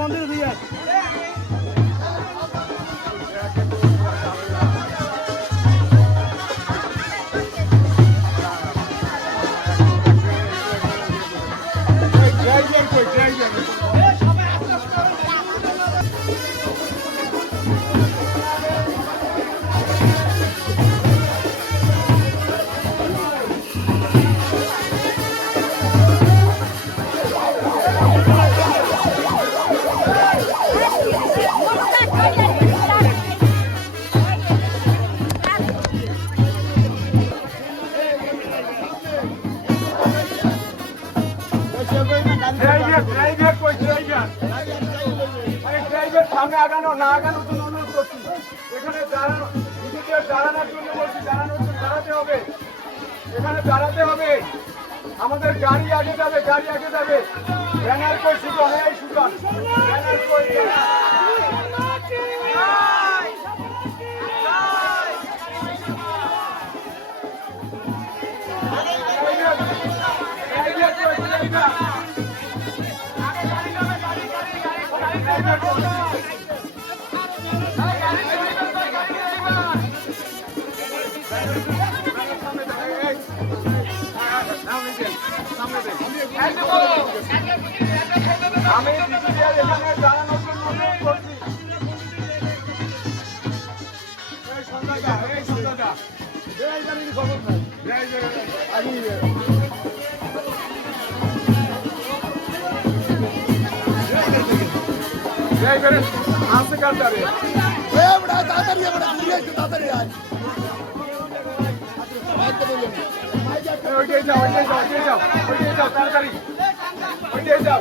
মন্দির দিয়ে সামনে আগানো না আগানোর জন্য অনুরোধ করছি। এখানে দাঁড়ানোর জন্য বলছি, দাঁড়াতে হবে, এখানে দাঁড়াতে হবে। আমাদের গাড়ি আগে যাবে, ব্যানার কই সুজন, এই সুজন ব্যানার কই। আমি এখানে দাঁড়ানোর জন্য অনুরোধ করছি। আসতে কাজ যাবে ওইটাই যাও তাড়াতাড়ি, ওইটাই যাও।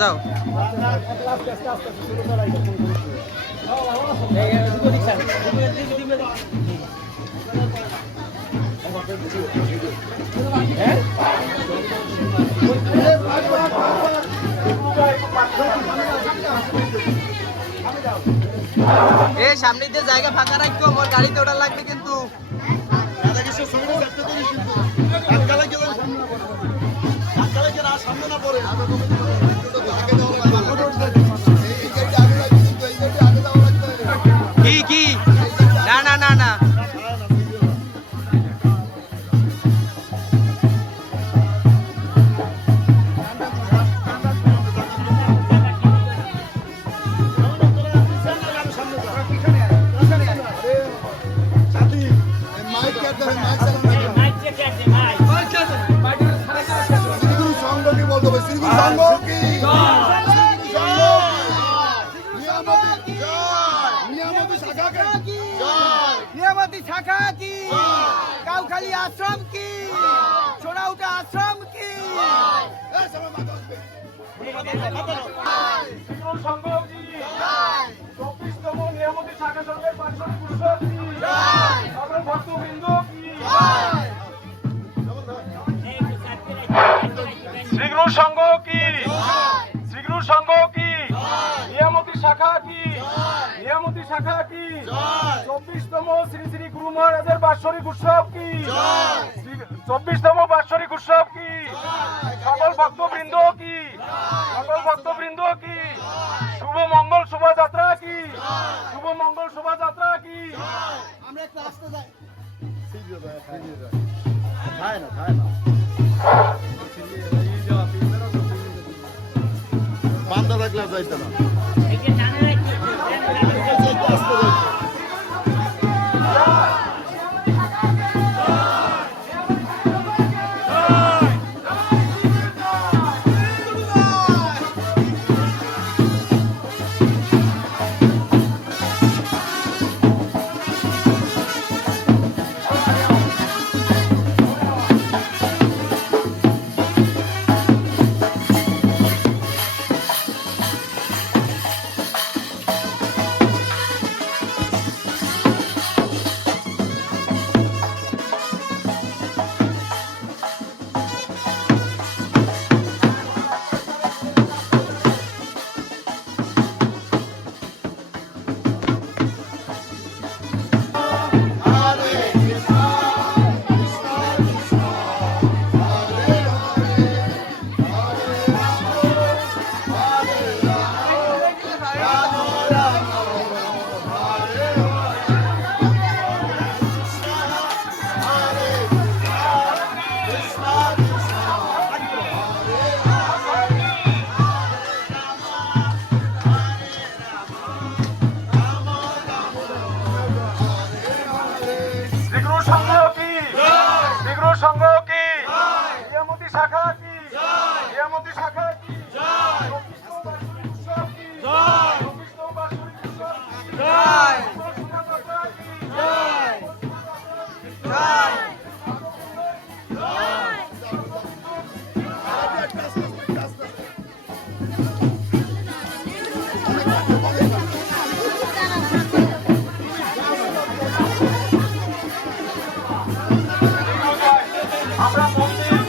যাও এই সামনে দিয়ে জায়গা ফাঁকা রাখতো, আমার গাড়িতে ওটা লাগবে কিন্তু। কি না শাখা কি, কাউখালী আশ্রম কি, সোনাউটা আশ্রম কি, সংঘ কি, 24তম নিয়ামতী শাখা সংঘের বার্ষিক উৎসব কি, সকল ভক্তবৃন্দ কি, শ্রীগুরু সংঘ কি, নিয়ামতী শাখা কি, 24তম শ্রী শ্রী গুরু মহারাজের বাৎসরিক উৎসব কি, 24তম বাৎসরিক উৎসব কি, সকল ভক্তবৃন্দ কি, শুভ মঙ্গল শোভাযাত্রা কি, আমরা একটু আসতে যাই। বান্দা রাখলে যাইতে না। সংঘ কি বিগ্রহ সংঘ কি নিয়ামতি শাখা কি নিয়ামতি শাখা কি উৎসব কি আমরা মন্দির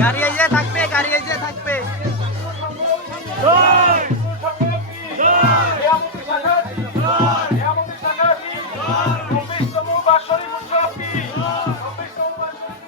গাড়ি এই যে থাকবে, গাড়ি এই যে থাকবে। নিয়ামতি শাখা কি নিয়ামতি শাখা কি 24তম বাৎসরিক উৎসব কি 24তম বাৎসরিক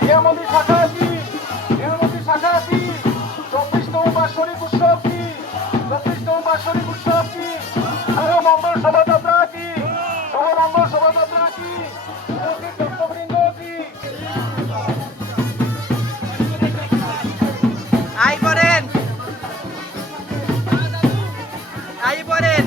নিয়ামতি শাখা কি নিয়ামতি শাখা কি 24তম বাৎসরিক উৎসব কি 24তম বাৎসরিক উৎসব কি সর্বমঙ্গল শোভাযাত্রা কি সর্বমঙ্গল শোভাযাত্রা কি উপস্থিত ভক্তবৃন্দ কি আই পড়েন, আই পড়েন।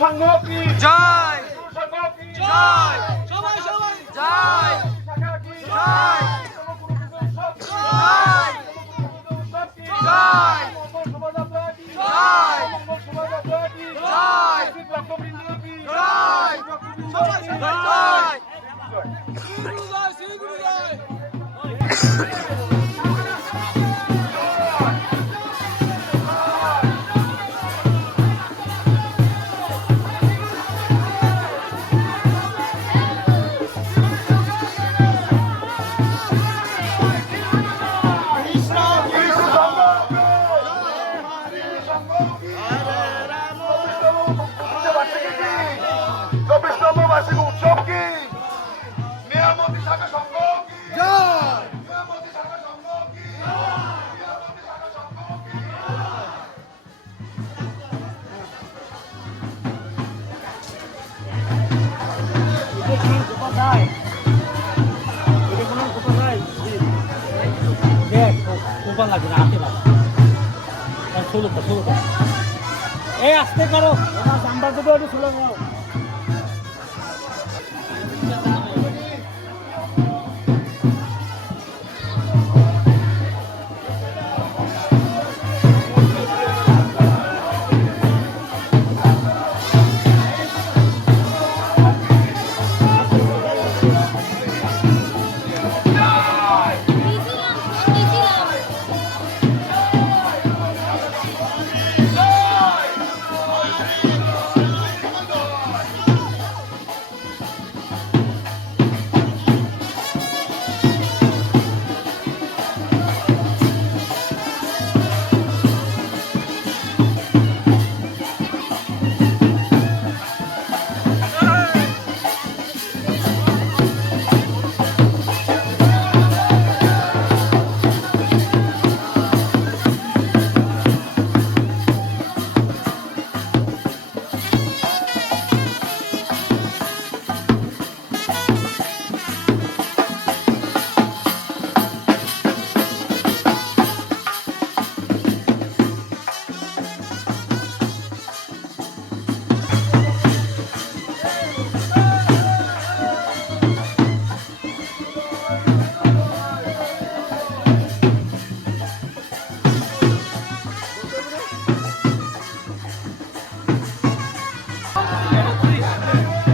সংঘ কি জয় সংঘ কি জয় সবাই সবাই জয় শাখা কি জয় জয় জয় মঙ্গল শোভাযাত্রা কি জয় মঙ্গল শোভাযাত্রা কি জয় উপস্থিত ভক্তবৃন্দ কি জয় সবাই জয় শ্রী গুরু জয় শ্রী গুরু জয় এই আসতে করো নাম্বার দুটো একটু ছিল নাও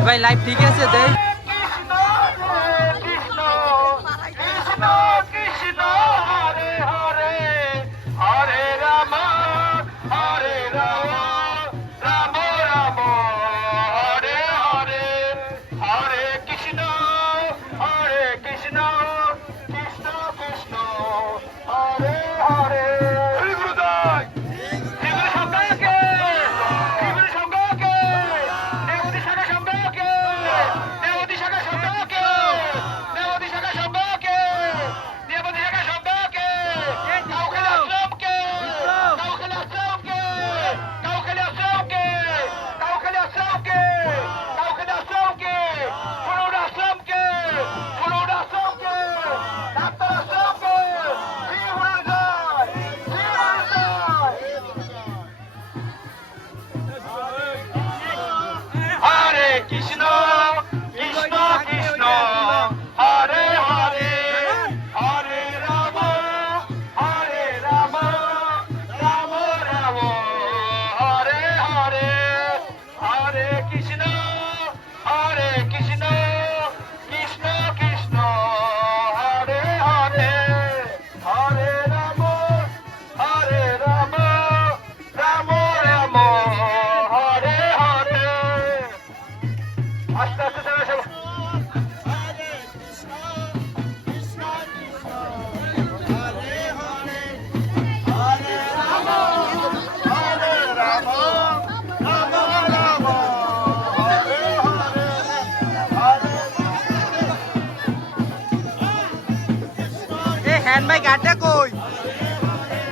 ভাই লাইভ ঠিক আছে দেখ হ্যান্ড ভাই গাড়টা কই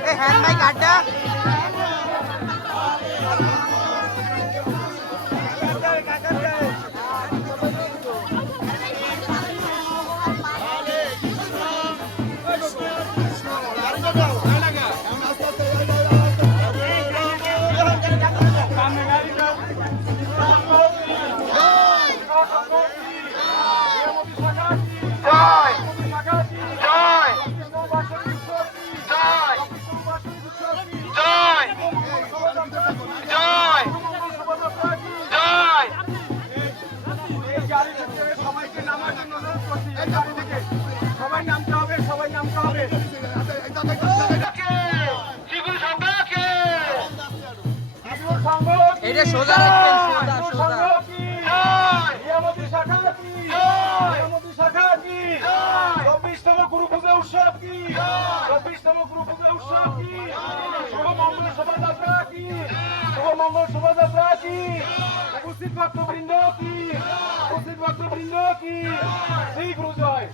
এ হ্যান্ড ভাই গাড়টা সবাই নামতে হবে এটা সোজা রাখবেন সোজা শাখা কি 24তম গুরু পূজা উৎসব কি 24তম গুরু পূজা উৎসব কি শুভ মঙ্গল শোভাযাত্রা কি শুভ মঙ্গল শোভাযাত্রা কি উপস্থিত ভক্তবৃন্দ কি শ্রী গুরু জয়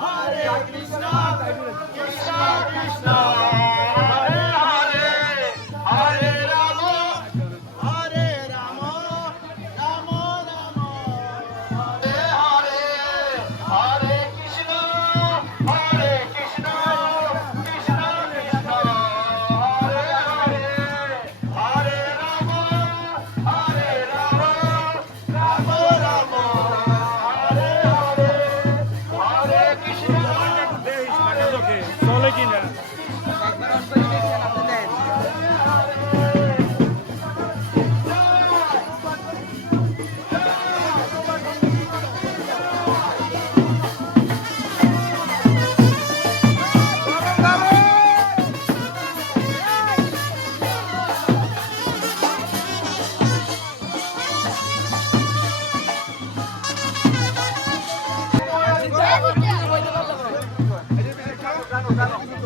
হরে কৃষ্ণ কৃষ্ণ কৃষ্ণ হরে হরে হরে রাম রাম গাড়ি